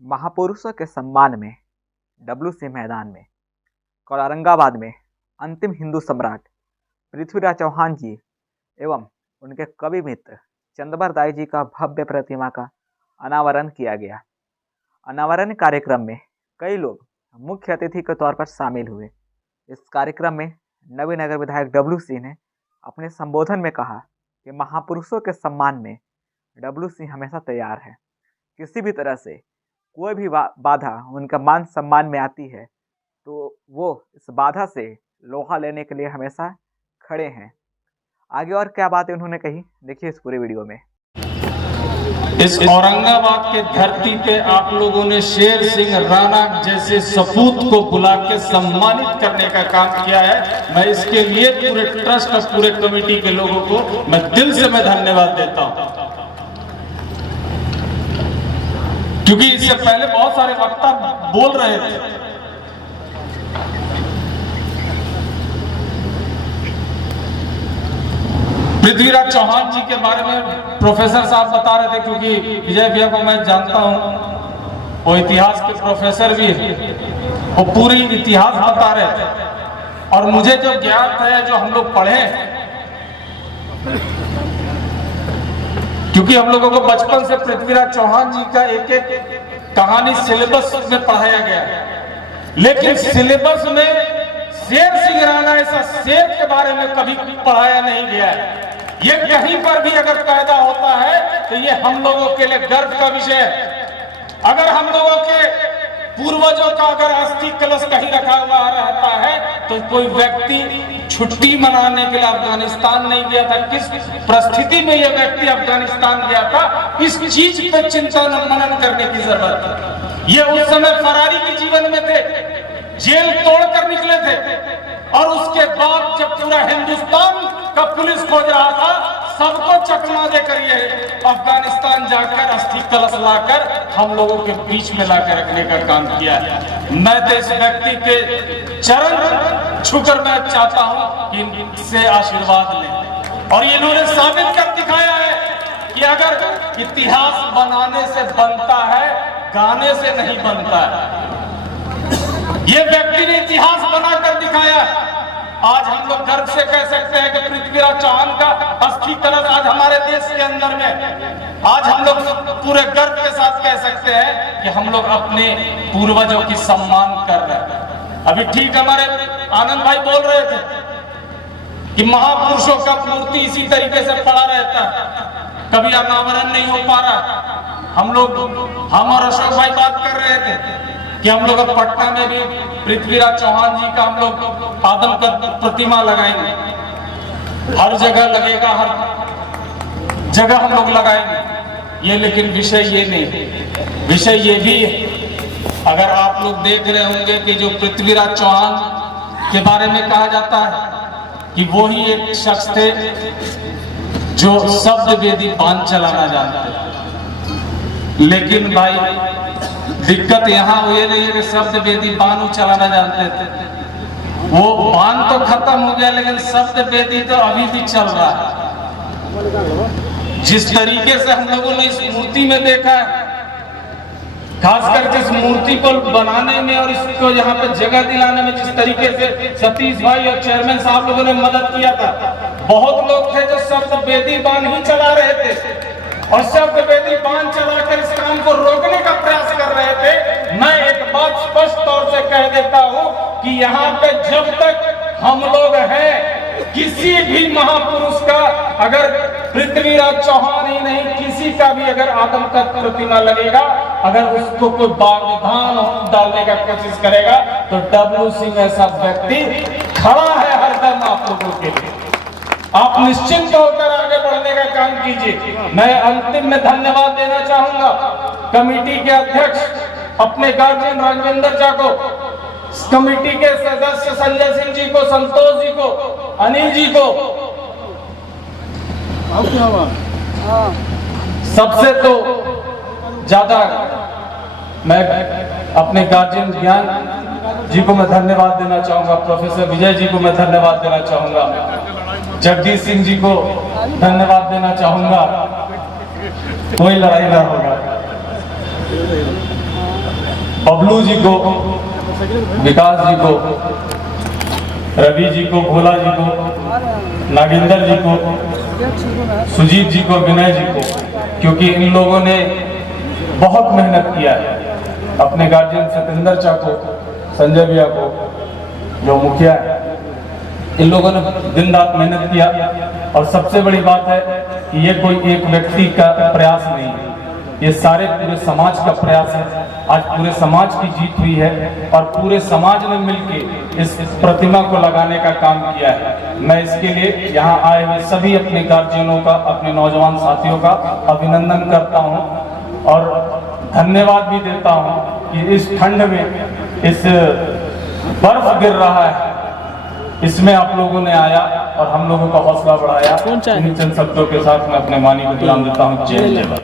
महापुरुषों के सम्मान में डब्ल्यूसी मैदान में और औरंगाबाद में अंतिम हिंदू सम्राट पृथ्वीराज चौहान जी एवं उनके कवि मित्र चंदबर दाई जी का भव्य प्रतिमा का अनावरण किया गया। अनावरण कार्यक्रम में कई लोग मुख्य अतिथि के तौर पर शामिल हुए। इस कार्यक्रम में नवीनगर विधायक डब्ल्यूसी ने अपने संबोधन में कहा कि महापुरुषों के सम्मान में डब्ल्यूसी हमेशा तैयार है। किसी भी तरह से कोई भी बाधा उनका मान सम्मान में आती है तो वो इस बाधा से लोहा लेने के लिए हमेशा खड़े हैं। आगे और क्या बातें उन्होंने कही, देखिए इस पूरे वीडियो में। इस औरंगाबाद के धरती पे आप लोगों ने शेर सिंह राणा जैसे सपूत को बुला के सम्मानित करने का काम किया है। मैं इसके लिए पूरे ट्रस्ट और पूरे कमेटी के लोगों को मैं दिल से धन्यवाद देता हूं, क्योंकि इससे पहले बहुत सारे वक्ता बोल रहे थे। पृथ्वीराज चौहान जी के बारे में प्रोफेसर साहब बता रहे थे, क्योंकि विजय भैया को मैं जानता हूं, वो इतिहास के प्रोफेसर भी है, वो पूरी इतिहास बता रहे थे। और मुझे जो ज्ञात है, जो हम लोग पढ़े, क्योंकि हम लोगों को बचपन से पृथ्वीराज चौहान जी का एक एक कहानी सिलेबस में पढ़ाया गया है, लेकिन सिलेबस में शेर सिंह राणा ऐसा शेर के बारे में कभी पढ़ाया नहीं गया है। ये कहीं पर भी अगर पैदा होता है तो ये हम लोगों के लिए गर्व का विषय है। अगर हम लोगों के पूर्वजों का अगर अस्थि कलश कहीं रखा हुआ रहता है तो कोई व्यक्ति छुट्टी मनाने के लिए अफगानिस्तान नहीं गया था, किस परिस्थिति में यह व्यक्ति अफगानिस्तान गया था, इस चीज पे चिंता मनन करने की जरूरत है। ये उस समय फरारी के जीवन में थे, जेल तोड़कर निकले थे, और उसके बाद जब पूरा हिंदुस्तान का पुलिस खोज रहा था, सबको चकमा देकर ये अफगानिस्तान जाकर अस्थि कलश लाकर हम लोगों के बीच में लाकर रखने का काम किया है। मैं तो इस व्यक्ति के चरण छूकर मैं चाहता हूं कि इनसे आशीर्वाद लें, और इन्होंने साबित कर दिखाया है कि अगर इतिहास बनाने से बनता है, गाने से नहीं बनता है। ये व्यक्ति ने इतिहास बनाकर दिखाया। आज हम लोग गर्व से कह सकते हैं कि पृथ्वीराज चौहान का अस्थि कलश आज हमारे देश के अंदर में, आज हम लोग पूरे गर्व के साथ कह सकते हैं कि हम लोग अपने पूर्वजों की सम्मान कर रहे हैं। अभी ठीक हमारे आनंद भाई बोल रहे थे कि महापुरुषों का मूर्ति इसी तरीके से पड़ा रहता है, कभी अनावरण नहीं हो पा रहा। हम और अशोक भाई बात कर रहे थे कि हम लोग अब पटना में भी पृथ्वीराज चौहान जी का हम लोग आदम का प्रतिमा लगाएंगे, हर जगह लगेगा, हर जगह हम लोग लगाएंगे। ये लेकिन विषय ये नहीं, विषय ये भी है, अगर आप लोग देख रहे होंगे कि जो पृथ्वीराज चौहान के बारे में कहा जाता है कि वो ही एक शख्स थे जो शब्द वेदी बांध चलाना जानते थे। लेकिन भाई दिक्कत यहाँ हुई नहीं है कि शब्द वेदी बांध चलाना जानते थे, वो बांध तो खत्म हो गया, लेकिन शब्द वेदी तो अभी भी चल रहा है। जिस तरीके से हम लोगों ने इस मूर्ति में देखा है, खास करके इस मूर्ति को बनाने में और इसको यहाँ पे जगह दिलाने में जिस तरीके से सतीश भाई और चेयरमैन साहब लोगों ने मदद किया था, बहुत लोग थे जो शब्द वेदी बांध ही चला रहे थे और शब्द वेदी बांध चलाकर इस काम को रोकने का प्रयास कर रहे थे। मैं एक बात स्पष्ट तौर से कह देता हूं कि यहाँ पे जब तक हम लोग हैं, किसी भी महापुरुष का, अगर पृथ्वीराज चौहान ही नहीं, किसी का भी अगर आदम का प्रतिमा लगेगा, अगर उसको कोई बावधान डालने का कोशिश करेगा तो डब्ल्यूसी ऐसा व्यक्ति खड़ा है हरदम आप लोगों के लिए। आप निश्चिंत होकर आगे बढ़ने का काम कीजिए। मैं अंतिम में धन्यवाद देना चाहूंगा कमेटी के अध्यक्ष अपने गार्जियन राजविंदर झा को, कमेटी के सदस्य संजय सिंह जी को, संतोष जी को, अनिल जी को। सबसे तो ज्यादा मैं अपने गार्जियन ज्ञान जी को मैं धन्यवाद देना चाहूंगा, प्रोफेसर विजय जी को मैं धन्यवाद देना चाहूंगा, जगदीश सिंह जी को धन्यवाद देना चाहूंगा। कोई लड़ाई ना होगा। बबलू जी को, विकास जी को, रवि जी को, भोला जी को, नागेंद्र जी को, सुजीत जी को, विनय जी को, क्योंकि इन लोगों ने बहुत मेहनत किया है। अपने गार्जियन सतेंद्र चा को, संजय भैया को, जो मुखिया है, इन लोगों ने दिन रात मेहनत किया। और सबसे बड़ी बात है कि ये कोई एक व्यक्ति का प्रयास नहीं है, ये सारे पूरे समाज का प्रयास है। आज पूरे समाज की जीत हुई है और पूरे समाज ने मिलकर इस प्रतिमा को लगाने का काम किया है। मैं इसके लिए यहाँ आए हुए सभी अपने गार्जियनों का, अपने नौजवान साथियों का अभिनंदन करता हूँ और धन्यवाद भी देता हूँ कि इस ठंड में, इस बर्फ गिर रहा है, इसमें आप लोगों ने आया और हम लोगों का हौसला बढ़ाया। इन चंद शब्दों के साथ मैं अपने वाणी को विराम देता हूँ। जय जय।